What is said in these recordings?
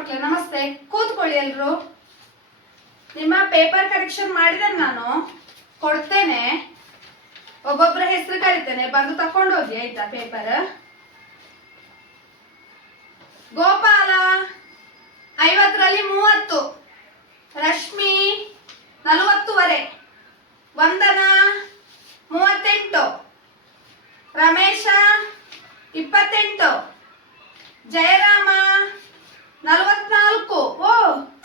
ಮಕ್ಕಳೇ ನಮಸ್ತೆ. ಕೂತ್ಕೊಳ್ಳಿ ಎಲ್ರು. ನಿಮ್ಮ ಪೇಪರ್ ಕರೆಕ್ಷನ್ ಮಾಡಿದ್ರೆ ನಾನು ಕೊಡ್ತೇನೆ. ಒಬ್ಬೊಬ್ಬರ ಹೆಸರು ಕರಿತೇನೆ, ಬಂದು ತಕೊಂಡು ಹೋಗಿ ಆಯ್ತಾ ಪೇಪರ್. ಗೋಪಾಲ 50ರಲ್ಲಿ 30, ರಶ್ಮಿ 40ವರೆ, ವಂದನಾ 38, ರಮೇಶ 28, ಜಯರಾಮ 44. ಓ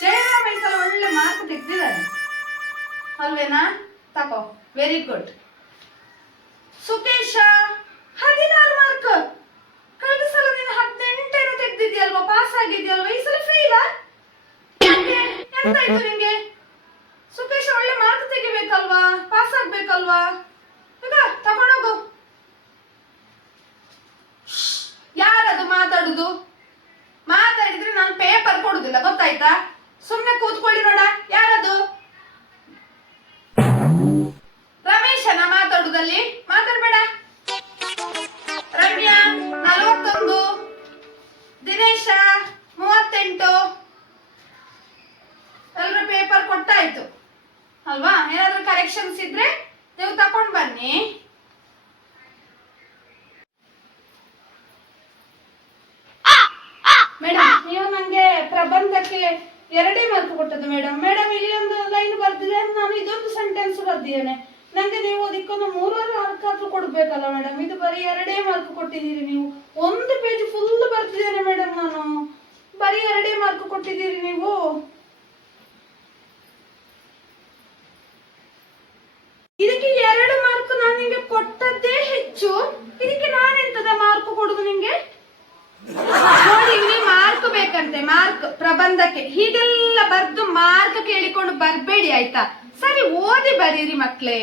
ಜಯರಾಮ ಈ ಸಲ ಒಳ್ಳೆ ಮಾರ್ಕ್ ತೆಗ್ದಿದ್ದಾರೆ ಅಲ್ವೇನಾ? ತಕೋ, ವೆರಿ ಗುಡ್. ಸುಕೇಶ 16 ಮಾರ್ಕ್. ಕಳೆದ ಸಲ ನೀನು 18 ತೆಗ್ದಿದ್ಯಲ್ವಾ, ಪಾಸ್ ಆಗಿದ್ಯಲ್ವಾ, ಈ ಸಲ ಫೇಲ್. ಎಂತಾಯ್ತು ನಿಂಗೆ? ಸುಕೇಶ ಒಳ್ಳೆ ಮಾರ್ಕ್ ತೆಗಿಬೇಕಲ್ವಾ, ಪಾಸ್ ಆಗ್ಬೇಕಲ್ವಾ? ಈಗ ತಗೊಂಡೋಗು. ಯಾರದು ಮಾತಾಡುದು? ಮಾತಾಡಿದ್ರೆ ನಾನು ಪೇಪರ್ ಕೊಡುದಿಲ್ಲ, ಗೊತ್ತಾಯ್ತಾ? ಸುಮ್ನೆ ಕೂತ್ಕೊಳ್ಳಿ. ನೋಡ ಯಾರದು? ರಮೇಶನ ಮಾತಾಡುದಲ್ಲಿ? ಮಾತಾಡ್ಬೇಡ. ರಮ್ಯಾ 41, ದಿನೇಶ 38. ಎಲ್ಲರೂ ಪೇಪರ್ ಕೊಟ್ಟಾಯ್ತು ಅಲ್ವಾ? ಏನಾದ್ರೂ ಕರೆಕ್ಷನ್ಸ್ ಇದ್ರೆ ನೀವು ತಕೊಂಡ್ ಬನ್ನಿ. ಮೇಡಮ್, ನೀವು ನಂಗೆ ಪ್ರಬಂಧಕ್ಕೆ 2 ಮಾರ್ಕ್ ಕೊಟ್ಟದ್ದು ಮೇಡಮ್. ಮೇಡಮ್ ಇಲ್ಲೊಂದು ಲೈನ್ ಬರ್ದಿದೆ, ನಾನು ಇದೊಂದು ಸೆಂಟೆನ್ಸ್ ಬರ್ದಿದ್ದೇನೆ. ನಂಗೆ ನೀವು ಅದಕ್ಕೊಂದು 3 ಮಾರ್ಕ್ ಆದ್ರೂ ಕೊಡ್ಬೇಕಲ್ಲ ಮೇಡಮ್. ಇದು ಬರೀ 2 ಮಾರ್ಕ್ ಕೊಟ್ಟಿದ್ದೀರಿ ನೀವು. 1 ಪೇಜ್ ಫುಲ್ ಬರ್ದಿದ್ದೇನೆ ಮೇಡಮ್, ನಾನು ಬರೀ 2 ಮಾರ್ಕ್ ಕೊಟ್ಟಿದ್ದೀರಿ ನೀವು. ಇದಕ್ಕೆ 2 ಮಾರ್ಕ್ ನಾನು ನಿಂಗೆ ಕೊಟ್ಟದ್ದೇ ಹೆಚ್ಚು. ಇದಕ್ಕೆ ನಾನೆಂತದ ಮಾರ್ಕ್ ಕೊಡುದು ನಿಂಗೆ? ನೋಡಿ, ಇಲ್ಲಿ ಮಾರ್ಕ್ ಬೇಕಂತೆ, ಮಾರ್ಕ್ ಪ್ರಬಂಧಕ್ಕೆ. ಹೀಗೆಲ್ಲ ಬರ್ದು ಮಾರ್ಕ್ ಕೇಳಿಕೊಂಡು ಬರ್ಬೇಡಿ ಆಯ್ತಾ? ಸರಿ ಓದಿ ಬರೀರಿ ಮಕ್ಳೇ.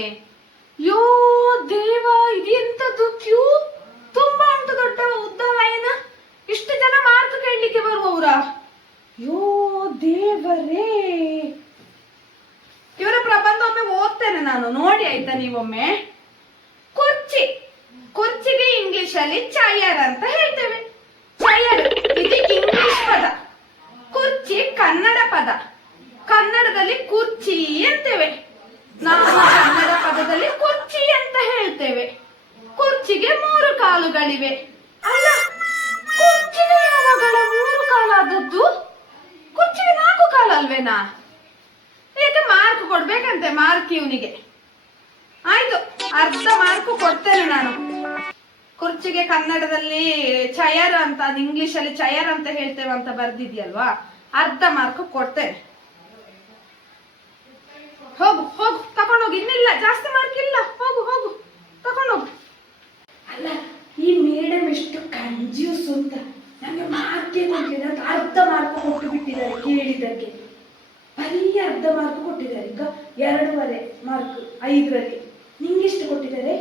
ಯೋ ದೇವ, ಇದೆಂತದ್ದು ಕ್ಯೂ ತುಂಬಾ ಉಂಟು, ದೊಡ್ಡ ಉದ್ದ ಲೈನ್. ಇಷ್ಟು ಜನ ಮಾರ್ಕ್ ಕೇಳಲಿಕ್ಕೆ ಬರುವವರ? ಯೋ ದೇವರೇ. ಇವರ ಪ್ರಬಂಧ ಒಮ್ಮೆ ಓದ್ತೇನೆ ನಾನು, ನೋಡಿ ಆಯ್ತಾ ನೀವೊಮ್ಮೆ. ಕುರ್ಚಿ, ಕುರ್ಚಿಗೆ ಇಂಗ್ಲಿಷ್ ಅಲ್ಲಿ ಚೈರ್ ಅಂತ ಹೇಳ್ತೇವೆ. ಚೈರ್ ಇದಕ್ಕೆ ಇಂಗ್ಲಿಷ್ ಪದ, ಕುರ್ಚಿ ಕನ್ನಡ ಪದ. ಕನ್ನಡದಲ್ಲಿ ಕುರ್ಚಿ ಅಂತೇವೆ, ನಾವು ಕನ್ನಡ ಪದದಲ್ಲಿ ಕುರ್ಚಿ ಅಂತ ಹೇಳ್ತೇವೆ. ಕುರ್ಚಿಗೆ 3 ಕಾಲುಗಳಿವೆ. ಅಲ್ಲ, ಕುರ್ಚಿಗೆ ಯಾವಾಗಲ 3 ಕಾಲಾದದ್ದು? ಕುರ್ಚಿಗೆ 4 ಕಾಲು ಅಲ್ವೇನಾ? ಈಗ ಮಾರ್ಕ್ ಕೊಡ್ಬೇಕಂತೆ, ಮಾರ್ಕ್ ಇವನಿಗೆ. ಆಯ್ತು, ಅರ್ಧ ಮಾರ್ಕ್ ಕೊಡ್ತೇನೆ ನಾನು. ಕುರ್ಚಿಗೆ ಕನ್ನಡದಲ್ಲಿ ಚೈರ್ ಅಂತ, ಇಂಗ್ಲಿಷ್ ಅಲ್ಲಿ ಚೈರ್ ಅಂತ ಹೇಳ್ತೇವೆ ಅಂತ ಬರ್ದಿದ್ಯಲ್ವಾ, ಅರ್ಧ ಮಾರ್ಕ್ ಕೊಡ್ತೇನೆ. ಹೋಗು ಹೋಗು, ತಕೊಂಡೋಗಿ. ಇನ್ನಿಲ್ಲ, ಜಾಸ್ತಿ ಮಾರ್ಕ್ ಇಲ್ಲ. ಹೋಗು ಹೋಗು, ತಕೊಂಡೋಗು. ಅಲ್ಲ, ಈ ಮೇಡಮ್ ಎಷ್ಟು ಕಂಜ್ಯೂಸ್ ಅಂತ. ನಂಗೆ ಮಾರ್ಕೇ ಕೊಡ್ಲಿಲ್ಲ, ಅರ್ಧ ಮಾರ್ಕ್ ಕೊಟ್ಟು ಬಿಟ್ಟಿದ್ದಾರೆ ಕೇಳಿದ್ದಕ್ಕೆ. ಬರೀ ಅರ್ಧ ಮಾರ್ಕ್ ಕೊಟ್ಟಿದ್ದಾರೆ. ಈಗ 2.5 ಮಾರ್ಕ್ 5ರಲ್ಲಿ. ನಿಂಗೆಷ್ಟು ಕೊಟ್ಟಿದ್ದಾರೆ?